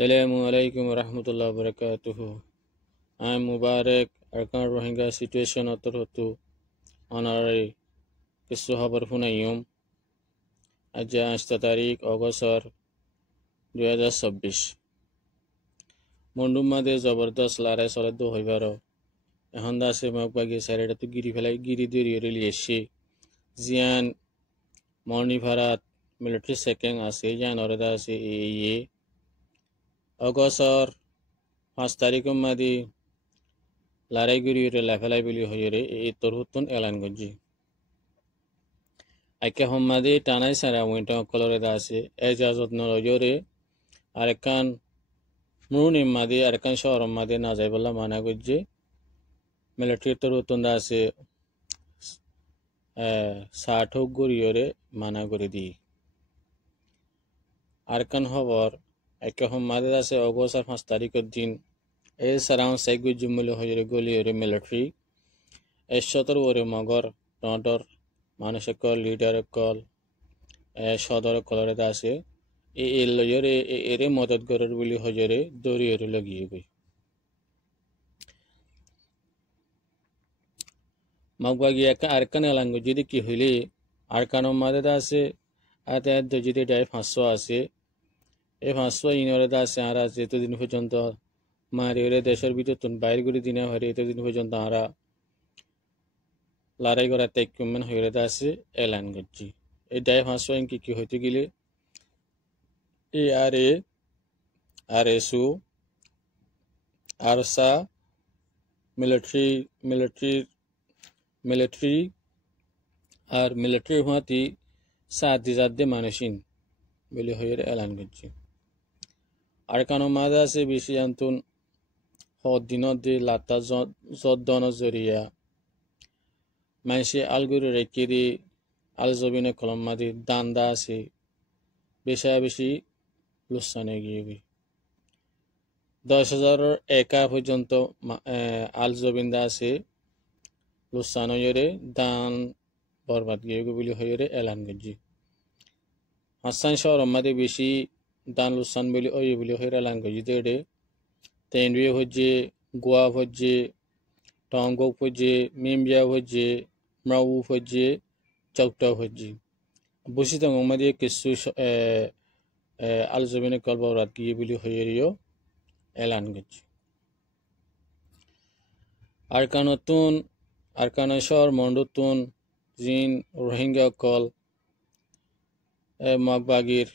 Assalamualaikum warahmatullahi wabarakatuh. I'm Mubarak. Arkan Rohingya situation otorhotu honorary কিছু খবর শুনাইম। আজ 8 তারিখ অগস্টর 2024 মন্ডুম মাদে জবরদস্ত লড়াই চলে দো হইবার এখন আছে মগবাগি সাইডে তো গিরি ফেলাই গিরি দৌড়িয়ে এসে জিয়ান মর্নি ভারত মিলিটারি সেকেন্ড আছে জিয়ান অরদা আছে এই অগস্টর 5 তারিখ মাদি লড়াই গিরি লাফেলাই বলি হইরে এই তরহুতুন এলান গজি আইকে হম্মাদি টানাই সারা উইন্টার কলরেদা আছে এজাজত নজরে আরেকান মুরুনি মাদি আরেকান শহর মাদি না যাই বললা মানা গজি মিলিটারি তরহুতুন আছে 60 গরিয়রে মানা করে দি আরেকান খবর আইকে হম্মাদি আছে অগস্ট 5 তারিখের দিন এই সারাউন্ড সাইগুজ জুমলে হইরে গলিয়রে মিলিটারি 117 ওরে মগর টডর মানুষের কল লিডারের কল সদর কলরে আছে এই লজরে এরে মদত করার বলি হজরে দরিয়রে লাগিয়ে গই মগবাগি একা আরকান এলাঙ্গ যদি কি হইলে আরকানোর মাদে আছে আতে যদি ডাই 500 আছে এই 500 ইনরে আছে আর আছে এতদিন পর্যন্ত মারিরে দেশের ভিতর বাইরে করে দিনে হরে এতদিন পর্যন্ত আরা লড়াই করা তেকমেন হয়ে আছে এলান গজি এই ডাই 500 কি হইতে গেলে ARSU আরসা মিলিটারি আর মিলিটারি হওয়াতি 7,000 দে মানুষিন বলে হয়ে এলান গজি আর কানো মাঝে আছে বেশি আন্তন দিনত দে লাতা জদ্দন জরিয়া মানুষে আলগুরি রেখে দি আলজবিনে কলম মাদি দান্দা আছে বেশি লুসানে গিয়ে 10,000 একা পর্যন্ত আলজবিন্দা আছে লুসানো ইয়ে দান বরবাদ গিয়ে বলে হয়ে এলান গজি হাসান শহর মাদি বেশি দান লুসান বলে ওই বলে হয়ে এলান গজি দেড়ে তেন্ডুয়ে হচ্ছে গোয়া হচ্ছে টঙ্গ হচ্ছে মিমবিয়া হচ্ছে মাউ হচ্ছে চৌকটা হচ্ছে বসি তো আমাদের কিছু আলোচনা কলব রাত গিয়ে বলি হয়ে এলান গেছে আরকানশর মন্ডতুন জিন রোহিঙ্গা কল মগবাগির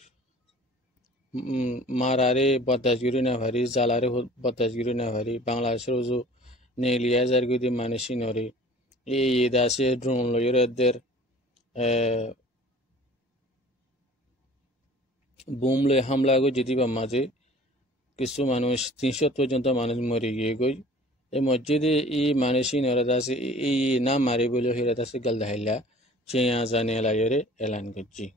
মারারে বদাসগিরি না ভারি জালারে বদাসগিরি না ভারি বাংলাদেশের উজু নেলিয়া জারগুদি মানুষই নরে এই দাসে ড্রোন লয়েরদের বুমলে হামলা গো যদি বা মাঝে কিছু মানুষ 300 পর্যন্ত মানুষ মরে গিয়ে গই এই মসজিদে এই মানুষই নরে দাসে এই না মারি বলে হিরা দাসে গল দাইলা চেয়া জানে লাইরে এলান গজি